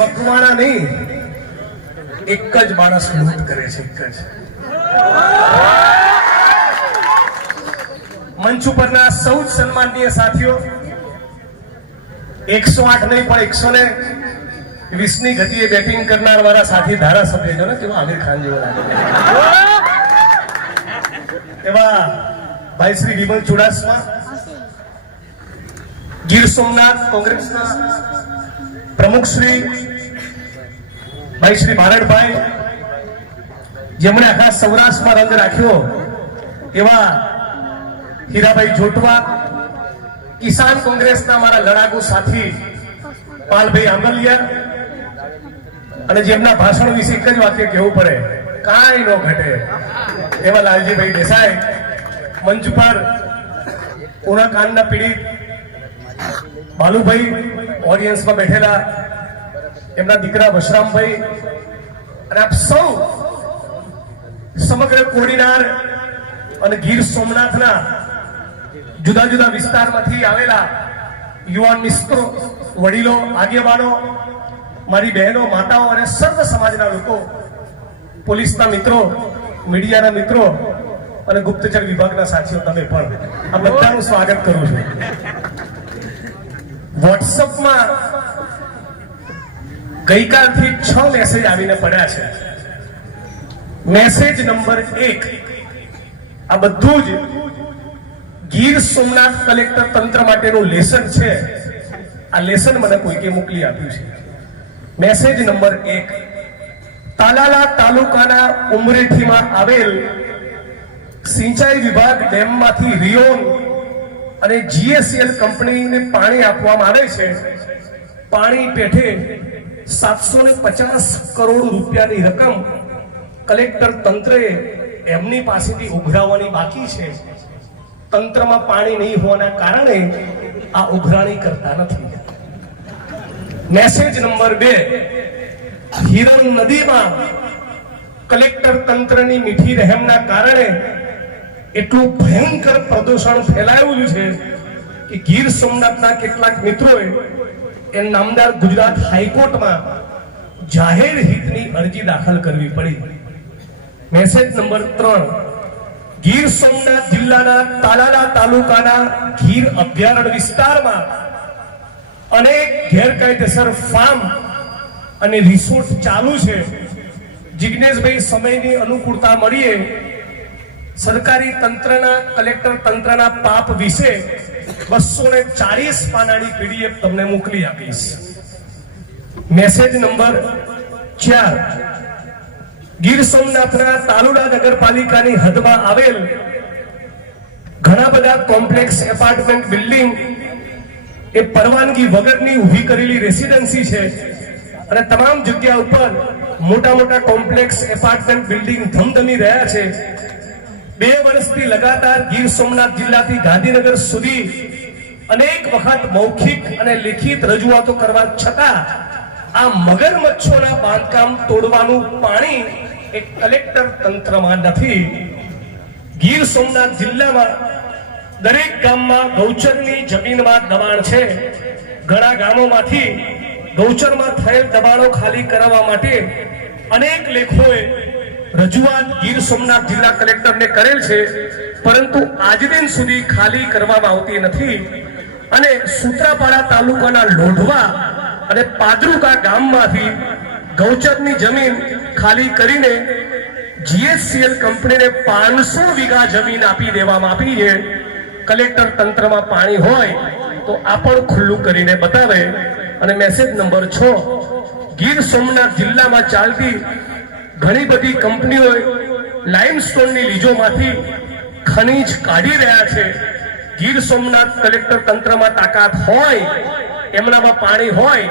મકવાણા નહીં, એક જ માણસ લૂંટ કરે છે, એક જ. મંચ ઉપરના સૌ સન્માનનીય સાથીઓ, 108 નહીં પણ 120 ની ગતિએ બેટિંગ કરનાર મારા સાથી ધારાસભ્ય છે ને, કેવા આમિર ખાન જેવો લાગે એવા ભાઈ શ્રી વિમલ ચુડાસમા, ગીર સોમનાથ કોંગ્રેસના પ્રમુખ શ્રી ભાઈ શ્રી ભારતભાઈ, જેમણે આખા સૌરાષ્ટ્રમાં રંગ રાખ્યો એવા હીરાભાઈ જોટવા, કિસાન કોંગ્રેસના મારા લડાકુ સાથી પાલભાઈ આંબલિયા, અને જેમના ભાષણ વિશે એક જ વાક્ય કહેવું પડે, કાંઈ નો ઘટે એવા લાલજીભાઈ દેસાઈ, મંચ પર પૂર્ણ કાંડના પીડિત બાલુભાઈ, ઓડિયન્સમાં બેઠેલા એમના દીકરા વશરામભાઈ, અને આપ સૌ સમગ્ર કોડીનાર અને ગીર સોમનાથના જુદા જુદા વિસ્તારમાંથી આવેલા યુવાન મિત્રો, વડીલો, આગેવાનો, મારી બહેનો, માતાઓ અને સર્વ સમાજના લોકો, પોલીસના મિત્રો, મીડિયાના મિત્રો અને ગુપ્તચર વિભાગના સાથીઓ, તમે પણ આ બધાનું સ્વાગત કરું છું. વોટ્સઅપમાં ગઈકાલથી 6 મેસેજ આવીને પડ્યા છે. મેસેજ નંબર 1, આ બધું જ ગીર સોમનાથ કલેક્ટર તંત્ર માટેનું લેસન છે. આ લેસન મને કોઈકે મોકલી આપ્યું છે. મેસેજ નંબર 1, તાલાલા તાલુકાના ઉમરેઠીમાં આવેલ સિંચાઈ વિભાગ ડેમમાંથી રિયોન અને જીએસએલ કંપનીને પાણી આપવામાં આવે છે. પાણી પેઠે 750 કરોડ રૂપિયાની રકમ કલેક્ટર તંત્રએ એમની પાસેથી ઉઘરાવવાની બાકી છે. તંત્રમાં પાણી નહીં હોવાના કારણે આ ઉઘરાણી કરતા નથી. મેસેજ નંબર 2, હિરણ નદીમાં કલેક્ટર તંત્રની મીઠી રહેમના કારણે એટલું ભયંકર પ્રદૂષણ ફેલાયું છે કે ગીર સોમનાથના કેટલાક મિત્રોએ એ નામદાર ગુજરાત હાઈકોર્ટમાં જાહેર હિતની અરજી દાખલ કરવી પડી. મેસેજ નંબર 3, ગીર સોમનાથ જિલ્લાના તાલાલા તાલુકાના ગીર અભયારણ્ય વિસ્તારમાં અનેક ગેરકાયદેસર ફાર્મ અને રિસોર્ટ ચાલુ છે. જિગ્નેશભાઈ, સમયની અનુકૂળતા મળીએ સરકારી તંત્રના, કલેક્ટર તંત્રના પાપ વિશે 240 પાનાની પીડીએફ તમને મોકલી આપીશ. મેસેજ નંબર 4, ગીર સોમનાથના તાલુડા નગરપાલિકાની હદમાં આવેલ ઘણા બધા કોમ્પ્લેક્સ એપાર્ટમેન્ટ બિલ્ડિંગ એ પરવાનગી વગરની ઊભી કરેલી રેસિડેન્સી છે, અને તમામ જગ્યા ઉપર મોટા મોટા કોમ્પ્લેક્સ એપાર્ટમેન્ટ બિલ્ડિંગ ધમધમી રહ્યા છે. 2 વર્ષથી લગાતાર ગીર સોમનાથ જિલ્લાથી ગાંધીનગર સુધી અનેક વખત મૌખિક અને લિખિત રજૂઆતો કરવા છતાં આ મગરમચ્છોના બાંધકામ તોડવાનું પાણી એ કલેક્ટર તંત્રમાં નથી. ગીર સોમનાથ જિલ્લામાં દરેક ગામમાં ગૌચરની જમીનમાં દબાણ છે. ઘણા ગામોમાંથી ગૌચરમાં થયેલ દબાણો ખાલી કરાવવા માટે અનેક લેખોએ રજૂઆત ગીર સોમનાથ જિલ્લા કલેક્ટરને કરેલ છે, પરંતુ આજ દિન સુધી ખાલી કરવામાં આવતી નથી. અને સૂત્રાપાડા તાલુકાના લોઢવા અને પાદરુકા ગામમાંથી ગૌચરની જમીન ખાલી કરીને જીએસસીએલ કંપનીને 500 વીઘા જમીન આપી દેવામાં આવી છે. કલેક્ટર તંત્રમાં પાણી હોય તો આ પણ ખુલ્લું કરીને બતાવે. અને મેસેજ નંબર 6, ગીર સોમનાથ જિલ્લામાં ચાલતી ઘણી બધી કંપનીઓ લાઇમસ્ટોનની લીજોમાંથી ખનીજ કાઢી રહ્યા છે. ગીર સોમનાથ કલેક્ટર તંત્રમાં તાકાત હોય, એમનામાં પાણી હોય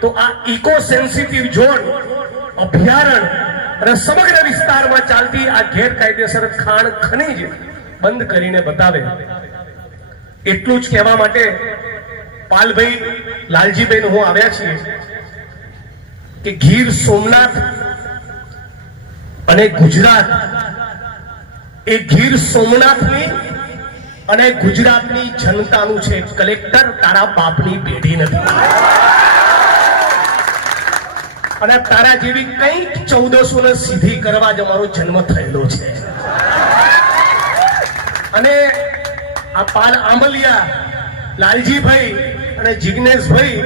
તો આ ઇકો સેન્સિટિવ ઝોન, અભયારણ્ય અને સમગ્ર વિસ્તારમાં ચાલતી આ ગેરકાયદેસર ખાણ ખનીજ બંધ કરીને બતાવે. એટલું જ કહેવા માટે પાલભાઈ, લાલજીભાઈ હું આવ્યા છીએ કે ગીર સોમનાથ અને ગુજરાત એ ગીર સોમનાથની અને ગુજરાતની જનતાનું છે. કલેક્ટર તારા બાપની પેઢી નથી. અને તારા જેવી કંઈક 1400 ને સીધી કરવા જ અમારો જન્મ થયેલો છે. અને આ પાલ આંબલિયા, લાલજીભાઈ અને જિગ્નેશભાઈ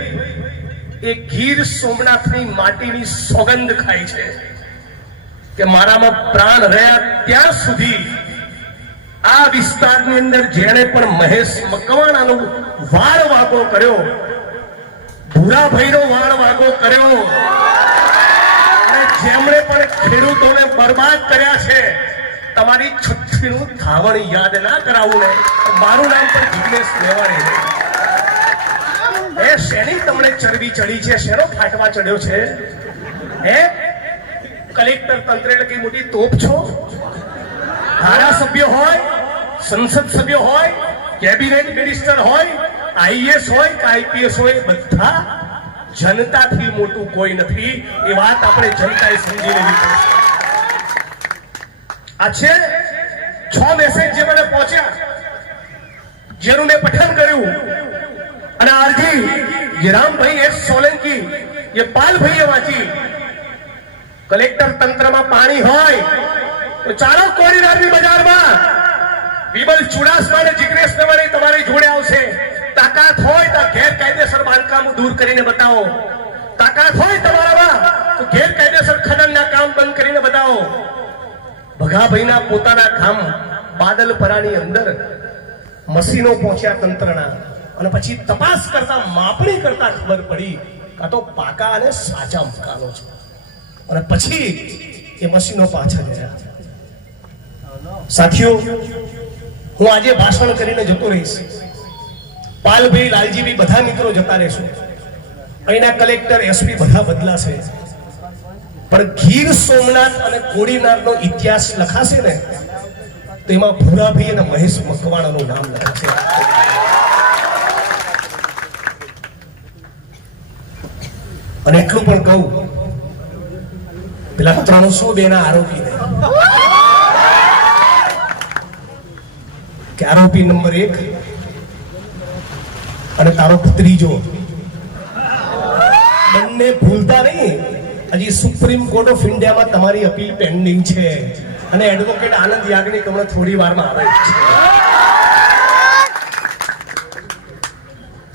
એ ગીર સોમનાથની માટીની સોગંદ ખાય છે કે મારામાં પ્રાણ રહ્યા ત્યાં સુધી આ વિસ્તારની અંદર જેણે પણ મહેશ મકવાણાનો વાળ વાગો કર્યો, ભૂરાભાઈનો વાળ વાગો કર્યો, અને જેમણે પણ ખેડૂતોને બરબાદ કર્યા છે, તમારી છઠ્ઠીનું ધાવણ યાદ ના કરાવું ને, મારું નામ પણ જિગ્નેશ મેવાણી. એ શેની તમને ચરબી ચડી છે? શેનો ફાટવા ચડ્યો છે? હે કલેક્ટર તંત્ર એટલે કઈ મોટી તોપ છો? ધારાસભ્ય હોય, સંસદ સભ્ય હોય, કેબિનેટ મિનિસ્ટર હોય, આઈએસ હોય કે આઈપીએસ હોય, બધા જનતાથી મોટું કોઈ નથી. એ વાત આપણે જનતાએ સમજી લેવી પડશે. આ છે 6 મેસેજ જે મને પહોંચ્યા, જેનું મેં પઠન કર્યું, અને આરજી યરામભાઈ એસ સોલંકી એ પાલભાઈએ વાંચી. કલેક્ટર તંત્રમાં પાણી હોય તો ચાલો કોડીનારની બજારમાં વિમલ ચુડાસમા અને જિગ્નેશ મેવાણી તમારી જોડે આવશે. તાકાત હોય તો ગેરકાયદેસર બાંધકામ દૂર કરીને બતાવો. તાકાત હોય તમારામાં તો ગેરકાયદેસર ખનનના કામ બંધ કરીને બતાવો. ભગાભાઈના પોતાના ગામ બાદલપરાની અંદર મશીનો પહોંચ્યા તંત્રના, અને પછી તપાસ કરતા, માપણી કરતા ખબર પડી કાં તો પાકા અને સાચા મકાનો છે, અને પછી એ મશીનો પાછા ગયા. સાથીઓ, હું આજે ભાષણ કરીને જતો રહીશ. પાલભાઈ, લાલજીભાઈ બધા મિત્રો જતા રહેશું. અહીંના કલેક્ટર, એસપી બધા બદલાશે, પણ ગીર સોમનાથ અને કોડીનારનો ઇતિહાસ લખાશે ને તો એમાં ભૂરાભાઈ અને મહેશ મકવાણાનું નામ લખાશે. અને એટલું પણ કહું, પેલા 302 ના આરોપીને કે આરોપી નંબર 1 અને તારો ભત્રીજો બંને ભૂલતા નહીં. હજી સુપ્રીમ કોર્ટ ઓફ ઇન્ડિયામાં તમારી અપીલ પેન્ડિંગ છે, અને એડવોકેટ આનંદ યાજ્ઞિક તમને થોડી વારમાં આવે છે.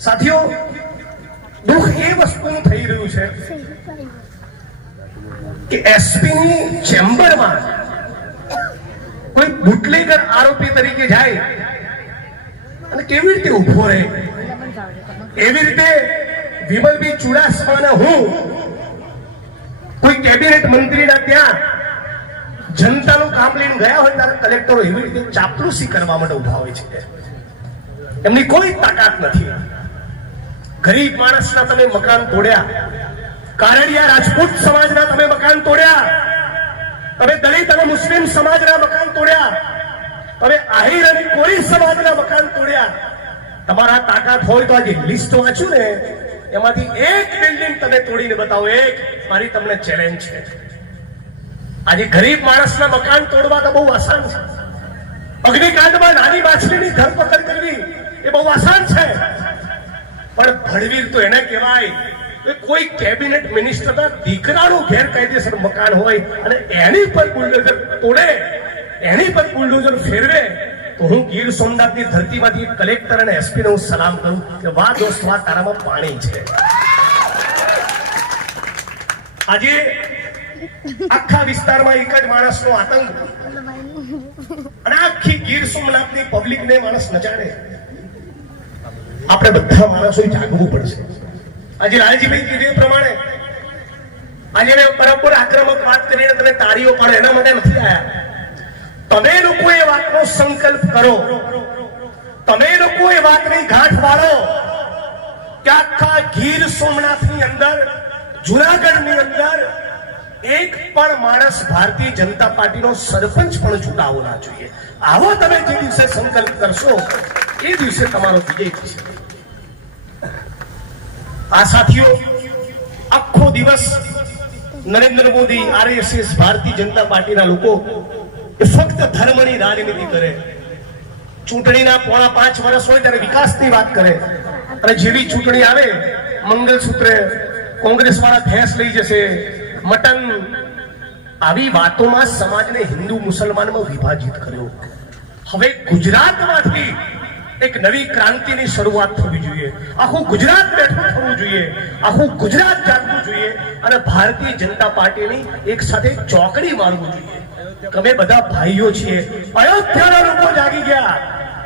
સાથીઓ, દુઃખ એ વસ્તુનું થઈ રહ્યું છે કે એસપીની ચેમ્બરમાં કોઈ બુટલેગર આરોપી તરીકે જાય અને કેવી રીતે ઉભો રહે, એવી રીતે વિમલભાઈ ચુડાસમાના હું કોઈ કેબિનેટ મંત્રીના ત્યાં જનતાનું કામ લઈને ગયા હોય ત્યારે કલેક્ટરો એવી રીતે ચાપલુસી કરવા માટે ઉભા હોય છે. એમની કોઈ તાકાત નથી. ગરીબ માણસના તમે મકાન તોડ્યા, કારડિયા રાજપૂત સમાજના તમે મકાન તોડ્યા, તમે દલિત અને મુસ્લિમ સમાજના મકાન તોડ્યા, તમે આહિર અને કોળી સમાજના મકાન તોડ્યા. તમારા તાકાત હોય તો આજે લિસ્ટ વાંચ્યું ને, એમાંથી એક બિલ્ડિંગ તમે તોડીને બતાવો. એક મારી તમને ચેલેન્જ છે. આજે ગરીબ માણસના મકાન તોડવા તો બહુ આસાન છે. અગ્નિકાંડમાં નાની માછલીની ધરપકડ કરવી એ બહુ આસાન છે, પણ ભડવીર તો એને કહેવાય કે કોઈ કેબિનેટ મિનિસ્ટરના દીકરાનું ગેરકાયદેસર મકાન હોય અને એની પર બુલડોઝર તોડે, એની પર બુલડોઝર ફેરવે, તો હું ગીર સોમનાથની ધરતીમાંથી કલેક્ટર અને એસપી ને હું સલામ કરું કે વાહ દોસ્ત, વાહ, તારામાં પાણી છે. આજે આખા વિસ્તારમાં એક જ માણસનો આતંક, અને આખી ગીર સોમનાથની પબ્લિકને માણસ નચાડે. આપણે બધા માણસોએ જાગવું પડશે. આજે લાલજીભાઈ કીધું પ્રમાણે આજે મેં બરાબર આક્રમક વાત કરીને તમે તાળીઓ પાડો એના માટે નથી આવ્યા. તમે લોકો એ વાતનો સંકલ્પ કરો, તમે લોકો એ વાતની ગાંઠ વાળો કે આખા ગીર સોમનાથની અંદર, જુનાગઢની અંદર એક પણ માણસ ભારતીય જનતા પાર્ટીનો સરપંચ પણ ચૂંટાવો ના જોઈએ. આવો તમે જે દિવસે સંકલ્પ કરશો એ દિવસે તમારો વિજય થશે. આ સાથીઓ, આખો દિવસ નરેન્દ્ર મોદી, આરએસએસ, ભારતીય જનતા પાર્ટીના લોકો એ ફક્ત ધર્મની રાજનીતિ કરે. ચૂંટણીના 4.5 વર્ષ હોય ત્યારે વિકાસની વાત કરે, અને જેવી ચૂંટણી આવે મંગલસૂત્ર કોંગ્રેસ વાળા ભેંસ લઈ જશે, મટન, આવી વાતોમાં સમાજને હિન્દુ મુસલમાનમાં વિભાજિત કર્યો. હવે ગુજરાતમાંથી એક નવી ક્રાંતિની શરૂઆત થવી જોઈએ. આખું ગુજરાત બેઠું થવું જોઈએ, આખું ગુજરાત જાગવું જોઈએ અને ભારતીય જનતા પાર્ટીની એક સાથે ચોકડી મારવું જોઈએ. તમે બધા ભાઈઓ છીએ. અયોધ્યાના લોકો જાગી ગયા,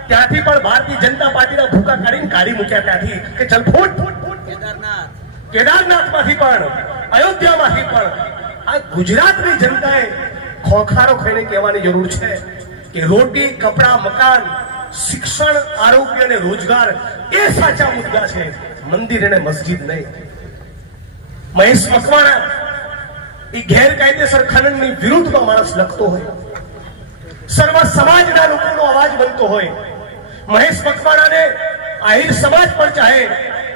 ત્યાંથી પણ ભારતીય જનતા પાર્ટીના ભૂકા કાઢી મૂક્યા. ત્યાંથી કે ચલ ફૂટ, કેદારનાથમાંથી પણ, અયોધ્યામાંથી પણ આ ગુજરાતની જનતાએ ખોખારો ખાઈને કહેવાની જરૂર છે કે રોટી, કપડા, મકાન, શિક્ષણ, આરોગ્ય અને રોજગાર એ સાચા મુદ્દા છે, મંદિર અને મસ્જિદ નહીં. મહેશ મકવાણા એ ગેરકાયદેસર ખનનની વિરુદ્ધમાં માણસ લખતો હોય, સર્વ સમાજના લોકોનો અવાજ બનતો હોય. મહેશ મકવાણાને આહિર સમાજ પણ ચાહે,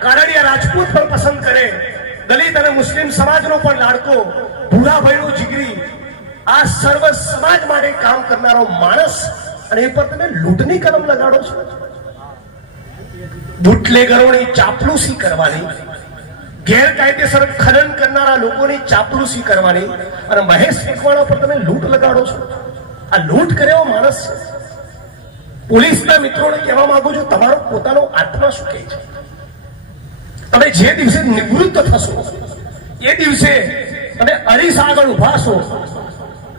કારડિયા રાજપૂત પણ પસંદ કરે, દલિત અને મુસ્લિમ સમાજનો પણ લાડકો, ભૂરાભાઈનો જીગરી, આ સર્વ સમાજ માટે કામ કરનારો માણસ, અને એ પર તમે લૂંટની કલમ લગાડો છો. બુટલેગરોની ચાપલુસી કરવાની, ગેરકાયદેસર ખનન કરનારા લોકોની ચાપલુસી કરવાની, અને મહેશ મકવાણા પર તમે લૂંટ લગાડો છો. આ લૂંટ કર્યો માણસ છે. પોલીસના મિત્રોને કહેવા માંગુ છું, તમારો પોતાનો આત્મા શું કહે છે? તમે જે દિવસે નિવૃત્ત થશો એ દિવસે તમે અરીસા આગળ ઉભા છો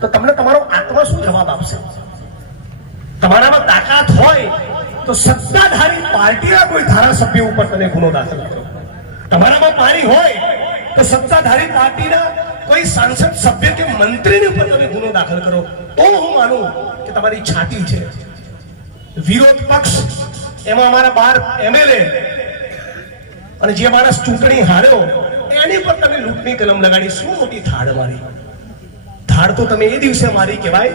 તો તમને તમારો આત્મા શું જવાબ આપશે? તમારામાં તાકાત હોય તો સત્તાધારી પાર્ટીના કોઈ ધારાસભ્ય ઉપર તમે ગુનો દાખલ કરો. તમારામાં પાણી હોય તો સત્તાધારી પાર્ટીના કોઈ સાંસદ, સભ્ય કે મંત્રીની ઉપર તમે ગુનો દાખલ કરો. તો હું માનું કે તમારી છાતી છે. વિરોધ પક્ષ, એમાં અમારા 12 MLA અને જે માણસ ચૂંટણી હાર્યો એની પર તમે લૂંટની કલમ લગાડી. શું મોટી થાળ મારી? થાળ તો તમે એ દિવસે મારી કહેવાય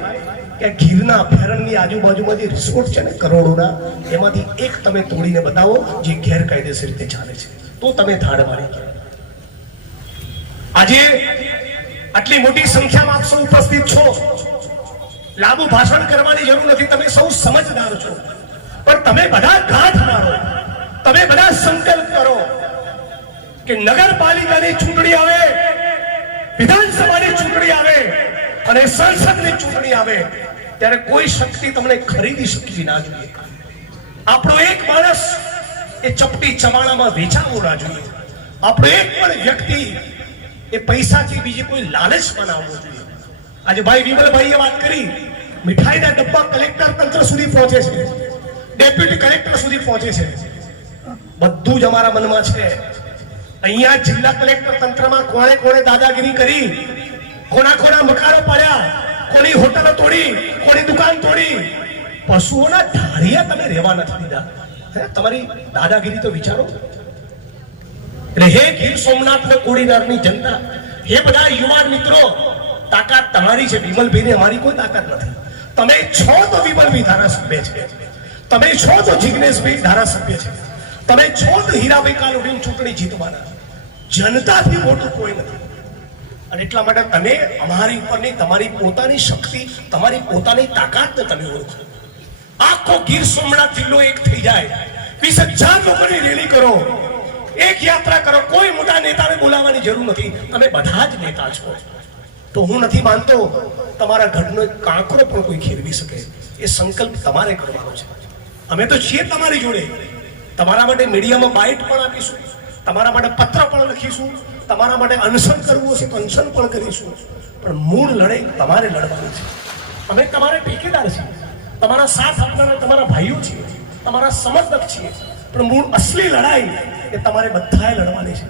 કે ગીરના અભયારણ્યની આજુબાજુમાં જે રિસોર્ટ છે ને કરોડોના, એમાંથી એક તમે તોડીને બતાવો જે ગેરકાયદેસર રીતે ચાલે છે, તો તમે થાળ મારી કહેવાય. આજે આટલી મોટી સંખ્યામાં આપ સૌ ઉપસ્થિત છો. લાંબુ ભાષણ કરવાની જરૂર નથી, તમે સૌ સમજદાર છો. પણ તમે બધા ગાંઠ મારો, તમે બધા સંકલ્પ કરો કે નગરપાલિકાની ચૂંટણી આવે, વિધાનસભાની ચૂંટણી આવે અને સંસદની ચૂંટણી આવે ત્યારે કોઈ શક્તિ તમને ખરીદી શકવી ના જોઈએ. આપણો એક માણસ એ ચપટી ચવાણામાં વેચાવો ના જોઈએ. આપણો એક પણ વ્યક્તિ એ પૈસાથી બીજી કોઈ લાલચમાં ના આવવો જોઈએ. આજે ભાઈ વિમલભાઈએ વાત કરી, મીઠાઈના ડબ્બા કલેક્ટર તંત્ર સુધી પહોંચે છે, ડેપ્યુટી કલેક્ટર સુધી પહોંચે છે. બધું જ અમારા મનમાં છે. અહીંયા જિલ્લા કલેક્ટર તંત્રમાં કોણે કોણે દાદાગીરી કરી, કોના મકાનો પાડ્યા, કોની હોટલો તોડી, કોની દુકાન તોડી, પશુઓના ઢાળિયા તમે રહેવા નથી દીધા. તમારી દાદાગીરી તો વિચારો. એટલે હે ગીર સોમનાથ ને કોડીનારની જનતા, હે બધા યુવાન મિત્રો, તાકાત તમારી છે. વિમલભાઈને અમારી કોઈ તાકાત નથી. તમે છો તો વિમલભાઈ ધારાસભ્ય છે, તમે છો તો જિગ્નેશભાઈ ધારાસભ્ય છે, તમે છો તો હીરાભાઈ કાલુડીની ચૂંટણી જીતવાના. જનતાથી મોટું કોઈ નથી. અને એટલા માટે તમે અમારી ઉપરની તમારી પોતાની શક્તિ, તમારી પોતાની તાકાતને તમે ઓળખો. આખો ગીર સોમનાથ જિલ્લો એક થઈ જાય, 20,000 લોકોની રેલી કરો, એક યાત્રા કરો. કોઈ મોટા નેતાને બોલાવવાની જરૂર નથી, તમે બધા જ નેતા છો. તો હું નથી માનતો તમારા ઘરનો કાંકરો પણ કોઈ ખેરવી શકે. એ સંકલ્પ તમારે કરવાનો છે. અમે તો છીએ તમારી જોડે. તમારા માટે મીડિયામાં બાઇટ પણ આપીશું, તમારા માટે પત્ર પણ લખીશું, તમારા માટે અનશન કરવું હશે તો અનશન પણ કરીશું. પણ મૂળ લડાઈ તમારે લડવાની છે. અમે તમારે ટેકેદાર છીએ, તમારા સાથ આપનારા તમારા ભાઈઓ છીએ, તમારા સમર્થક છીએ. પણ મૂળ અસલી લડાઈ એ તમારે બધાએ લડવાની છે.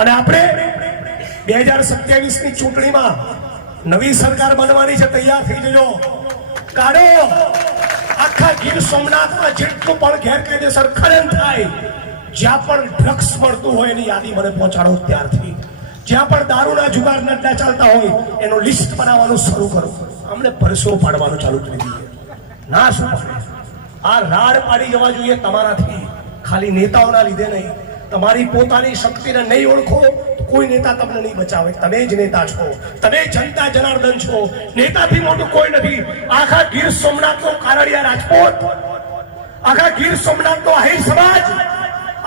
અને આપણે 2027ની ચૂંટણીમાં નવી સરકાર બનવાની છે. તૈયાર થઈ જજો. કાઢો આખા ગીર સોમનાથમાં જેટલું પણ ગેરકાયદેસર ખનન થાય, જ્યાં પણ ડ્રગ્સ મળતું હોય એની યાદી મને પહોંચાડો ત્યારથી. જ્યાં પણ દારૂના જુગારના અડ્ડા ચાલતા હોય એનો લિસ્ટ બનાવવાનું શરૂ કરો. અમને પરસો પાડવાનું ચાલુ કરી દઈએ. ના શું પડે, આ રાડ પાડી જવા જોઈએ તમારાથી, ખાલી નેતાઓના લીધે નહીં. તમારી પોતાની શક્તિને નહીં ઓળખો તો કોઈ નેતા તમને નહીં બચાવે. તમે જ નેતા છો, તમે જનતા જનાર્દન છો. નેતાથી મોટું કોઈ નથી. આખા ગીર સોમનાથનો કારડિયા રાજપૂત, આખા ગીર સોમનાથનો આહિર સમાજ,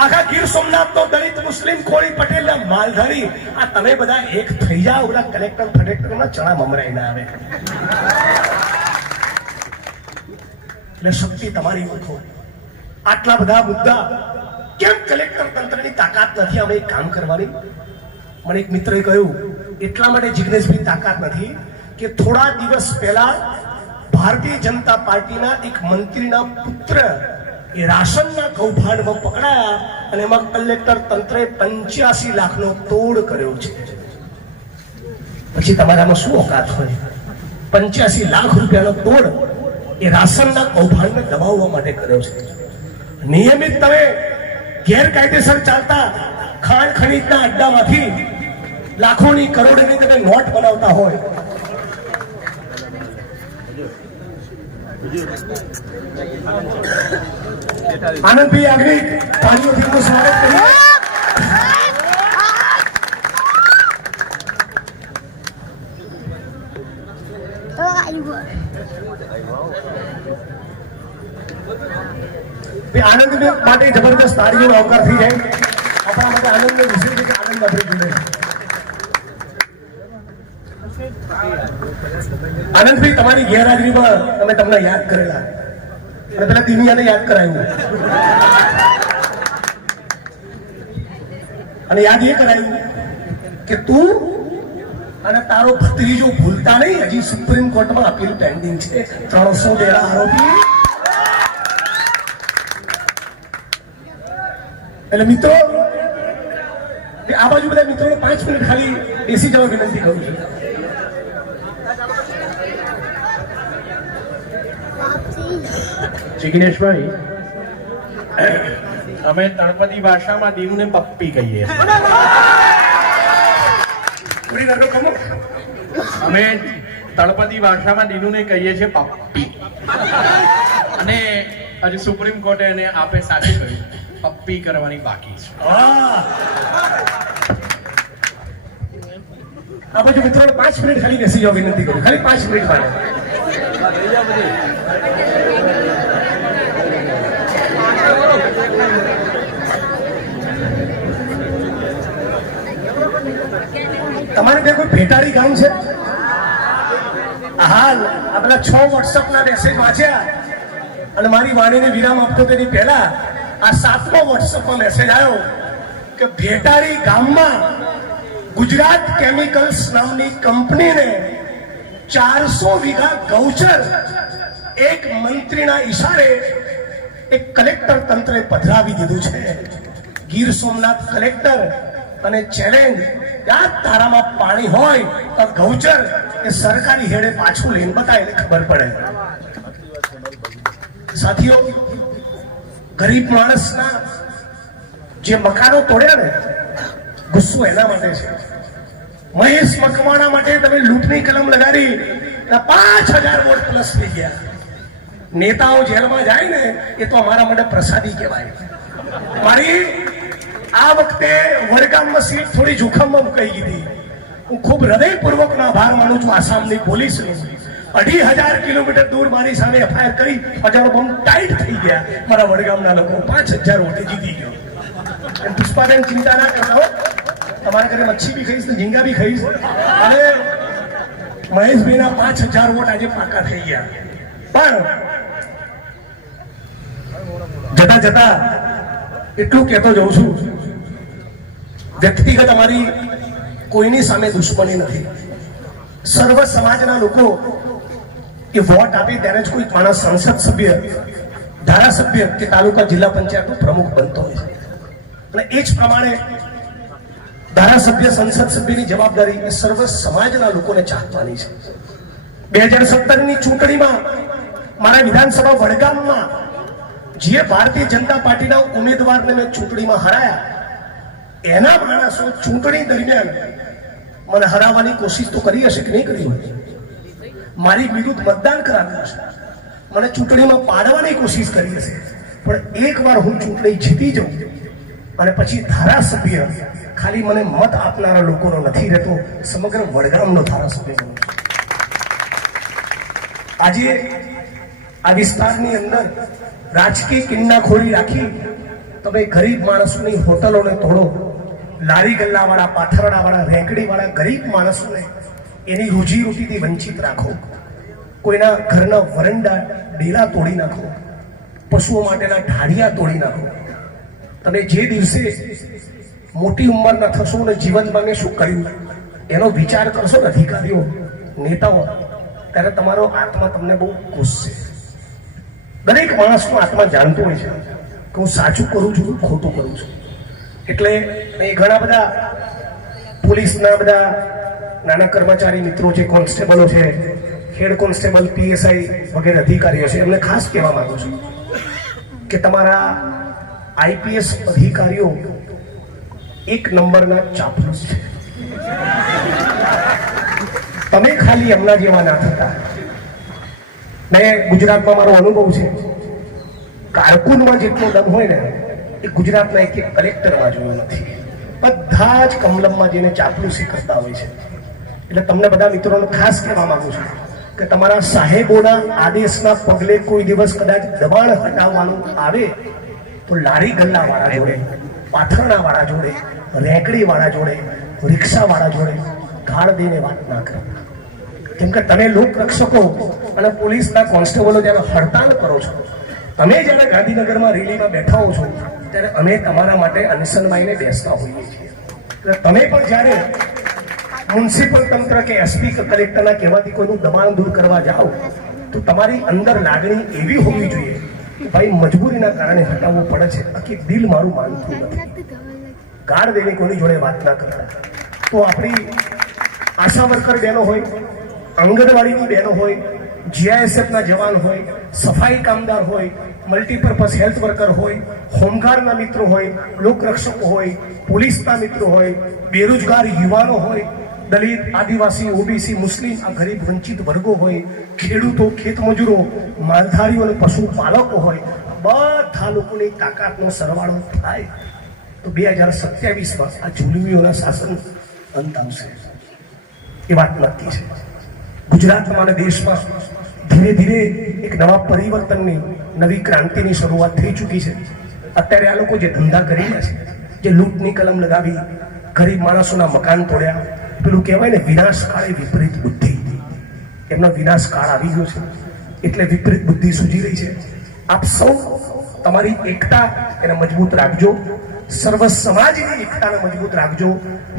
આખા ગીર સોમનાથનો દલિત મુસ્લિમ કોળી પટેલ માલધારી આ તમે બધા એક થઈ જાઓ, ઓલા કલેક્ટર ફલેક્ટરના ચણા મમરાઈ ના આવે. એટલે શક્તિ તમારી ઓળખો. આટલા બધા મુદ્દા કેમ કલેક્ટર તંત્રની તાકાત નથી અમે એક કામ કરવાની? મને એક મિત્રએ કહ્યું એટલા માટે જિગ્નેશભાઈ તાકાત નથી કે થોડા દિવસ પહેલા ભારતીય જનતા પાર્ટીના એક મંત્રીના પુત્ર એ રાશનના કૌભાંડમાં પકડાયા અને એમાં કલેક્ટર તંત્રે 85 લાખનો તોડ કર્યો છે. પછી તમારામાં શું ઓકાત હોય? 85 લાખ રૂપિયાનો તોડ એ રાશનના કૌભાંડને દબાવવા માટે કર્યો છે. નિયમિત તમે ગેરકાયદેસર ચાલતા ખાણ ખનીજના અડ્ડામાંથી લાખોની કરોડોની તમે નોટ બનાવતા હોય. આનંદભાઈ આગળ તાળીઓથી એમનું સ્વાગત કરીએ. આનંદ માટે જબરદસ્ત તાળીઓનો આવકાર થઈ જાય. આપણા માટે આનંદનો વિષય છે કે આનંદ આપણે જોડે. આનંદભાઈ તમારી ગેરહાજરીમાં તમે તમને યાદ કરેલા અને પેલા દિનિયાને યાદ કરાયું અને યાદ એ કરાયું કે તું અને તારો ભત્રીજો ભૂલતા નહીં, હજી સુપ્રીમ કોર્ટમાં અપીલ પેન્ડિંગ છે. 300 ડેરા આરોપી. એટલે મિત્રો આ બાજુ બધા મિત્રોને 5 મિનિટ ખાલી બેસી જવા વિનંતી કરું છું. જિગ્નેશભાઈ, અમે તળપદી ભાષામાં દીનુને પપ્પી કહીએ છીએ. અમે તળપદી ભાષામાં દીનુને કહીએ છીએ પપ્પી. અને હજી સુપ્રીમ કોર્ટે એને આપે સાચું કહ્યું, પપ્પી કરવાની બાકી છે. આ બાજુ મિત્રોને 5 મિનિટ ખાલી બેસી જવા વિનંતી કરું. ખાલી 5 મિનિટ માટે. તમારે ત્યાં કોઈ ભેટારી ગામ છે? હાલ આ પેલા 6 વોટ્સઅપના મેસેજ વાંચ્યા અને મારી વાણીને વિરામ આપતો તેની પહેલા આ 7મો વોટ્સઅપમાં મેસેજ આવ્યો કે ભેટારી ગામમાં ગુજરાત કેમિકલ્સ નામની કંપનીને 400 વીઘા ગૌચર એક મંત્રીના ઈશારે એક કલેક્ટર તંત્રે પધરાવી દીધું છે. ગીર સોમનાથ કલેક્ટર અને ચેલેન્જ, યાદ તારામાં પાણી હોય તો ગૌચર એ સરકારી હેડે પાછું લઈને બતાય એટલે ખબર પડે. સાથીઓ, ગરીબ માણસના જે મકાનો તોડ્યા ને, ગુસ્સો એના માટે છે. મહેશ મકવાણા માટે તમે લૂંટની કલમ લગાડી 5000 વોટ પ્લસ થઈ ગયા. નેતાઓ જેલમાં જાય ને એ તો અમારા માટે પ્રસાદી કહેવાય. મારી આ વખતે વડગામમાં સીટ થોડી જોખમમાં મુકાઈ ગઈ. હું ખૂબ હૃદયપૂર્વકનો આભાર માનું છું આસામની પોલીસનો. 2500 કિલોમીટર દૂર મારી સામે એફઆઈઆર કરી હજારો બોમ્બ ટાઈટ થઈ ગયા. મારા વડગામના લોકો 5000 વોટે જીતી ગયો. પુષ્પાબેન ચિંતા ના કરતા હો, તમારા ઘરે મચ્છી બી ખાઈશ ને ઝીંગા બી ખાઈશ. અને મહેશભાઈના 5000 વોટ આજે પાકા થઈ ગયા. પણ જતા જતા એટલું કહેતો જઉં છું, વ્યક્તિગત અમારી કોઈની સામે દુશ્મની નથી. સર્વ સમાજના લોકો એ વોટ આપી ત્યારે જ કોઈ માણસ સંસદ સભ્ય, ધારાસભ્ય કે તાલુકા જિલ્લા પંચાયતનો પ્રમુખ બનતો હોય છે. અને એ જ પ્રમાણે ધારાસભ્ય, સંસદ સભ્યની જવાબદારી એ સર્વ સમાજના લોકોને ચાહવાની છે. 2017ની ચૂંટણીમાં મારા વિધાનસભા વડગામમાં જે ભારતીય જનતા પાર્ટીના ઉમેદવારને મેં ચૂંટણીમાં હરાયા, એના માણસો ચૂંટણી દરમિયાન મને હરાવવાની કોશિશ તો કરી હશે કે નહીં કરી હોય? મારી વિરુદ્ધ મતદાન કરાવ્યું હશે, મને ચૂંટણીમાં પાડવાની કોશિશ કરી હશે. પણ એકવાર હું ચૂંટણી જીતી જાઉં અને પછી ધારાસભ્ય ખાલી મને મત આપનારા લોકોનો નથી રહેતો, સમગ્ર વડગામનો ધારાસભ્ય બનું છું. આજે આ વિસ્તારની અંદર રાજકીય કિન્નાખોરી રાખી તમે ગરીબ માણસોની હોટલોને તોડો, લારી ગલ્લાવાળા, પાથરણાવાળા, રેંકડીવાળા ગરીબ માણસોને એની રોજીરોટીથી વંચિત રાખો, કોઈના ઘરના વરંડા ડેલા તોડી નાખો, પશુઓ માટેના ઢાળિયા તોડી નાખો. તમે જે દિવસે મોટી ઉંમરના થશો ને જીવનમાં મેં શું કર્યું એનો વિચાર કરશો ને અધિકારીઓ, નેતાઓ, ત્યારે તમારો આત્મા તમને બહુ ગુસ્સે. દરેક માણસનો આત્મા જાણતો હોય છે કે હું સાચું કરું છું, ખોટું કરું છું. એટલે એ ઘણા બધા પોલીસના બધા નાના કર્મચારી મિત્રો છે, કોન્સ્ટેબલો છે, હેડ કોન્સ્ટેબલ, PSI વગેરે અધિકારીઓ છે, એમને ખાસ કહેવા માંગુ છું કે તમારા IPS અધિકારીઓ એક નંબરના ચાપલુસ છે. તમે ખાલી એમના જેવા ના થતા. મેં ગુજરાતમાં મારો અનુભવ છે, કારકુનમાં જેટલો દમ હોય ને એ ગુજરાતના એક કલેક્ટરમાં જોયું નથી. બધા જ કમલમમાં જઈને ચાપલુસી કરતા હોય છે. એટલે તમને બધા મિત્રોને ખાસ કહેવા માંગુ છું કે તમારા સાહેબોના આદેશના પગલે કોઈ દિવસ કદાચ દબાણ હટાવવાનું આવે તો લારી ગલ્લાવાળા જોડે, પાથરણાવાળા જોડે, રેંકડીવાળા જોડે, રિક્ષાવાળા જોડે ગાળ દઈને વાત ના કરો. કેમ કે તમે લોકરક્ષકો અને પોલીસના કોન્સ્ટેબલો જ્યારે હડતાલ કરો છો, તમે જ્યારે ગાંધીનગરમાં રેલીમાં બેઠા હો છો, ત્યારે અમે તમારા માટે અનશનમાંને બેસતા હોઈએ છીએ. એટલે તમે પણ જ્યારે મ્યુનિસિપલ તંત્ર કે SP કે કલેક્ટરના કહેવાથી કોઈનું દબાણ દૂર કરવા જાઓ તો તમારી અંદર લાગણી એવી હોવી જોઈએ કે ભાઈ મજબૂરીના કારણે હટાવવું પડે છે, બાકી દિલ મારું માનતું નથી. ગાળ દઈને કોઈની જોડે વાત ના કરતા. તો આપણી આશા વર્કર બહેનો હોય, આંગણવાડીની બહેનો હોય, GISFના જવાન હોય, સફાઈ કામદાર હોય, મલ્ટીપર્પઝ હેલ્થ વર્કર હોય, હોમગાર્ડના મિત્રો હોય, લોકરક્ષકો હોય, પોલીસના મિત્રો હોય, બેરોજગાર યુવાનો હોય, દલિત, આદિવાસી, OBC, મુસ્લિમ, આ ગરીબ વંચિત વર્ગો હોય, ખેડૂતો, ખેતમજૂરો, માલધારીઓ અને પશુપાલકો હોય, બધા લોકોની તાકાતનો સરવાળો થાય તો 2027માં આ ઝૂલવીઓના શાસન અંત આવશે. એ વાત નક્કી છે. ગુજરાતમાં અને દેશમાં ધીરે ધીરે એક નવા પરિવર્તનની, નવી ક્રાંતિની શરૂઆત થઈ ચૂકી છે. અત્યારે આ લોકો જે ધંધા કરી રહ્યા છે, જે લૂંટની કલમ લગાવી ગરીબ માણસોના મકાન તોડ્યા, પેલું કહેવાય ને વિનાશ કાળે વિપરીત બુદ્ધિ, એમનો વિનાશ કાળ આવી ગયો છે. એટલે વિપરીત બુદ્ધિ સૂજી રહી છે. આપ સૌ તમારી એકતા એને મજબૂત રાખજો, સર્વ સમાજની એકતાને મજબૂત રાખજો.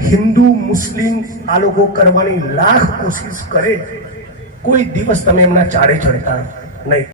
હિન્દુ, મુસ્લિમ આ લોકો કરવાની લાખ કોશિશ કરે, કોઈ દિવસ તમે એમના ચાડે ચડતા નહીં.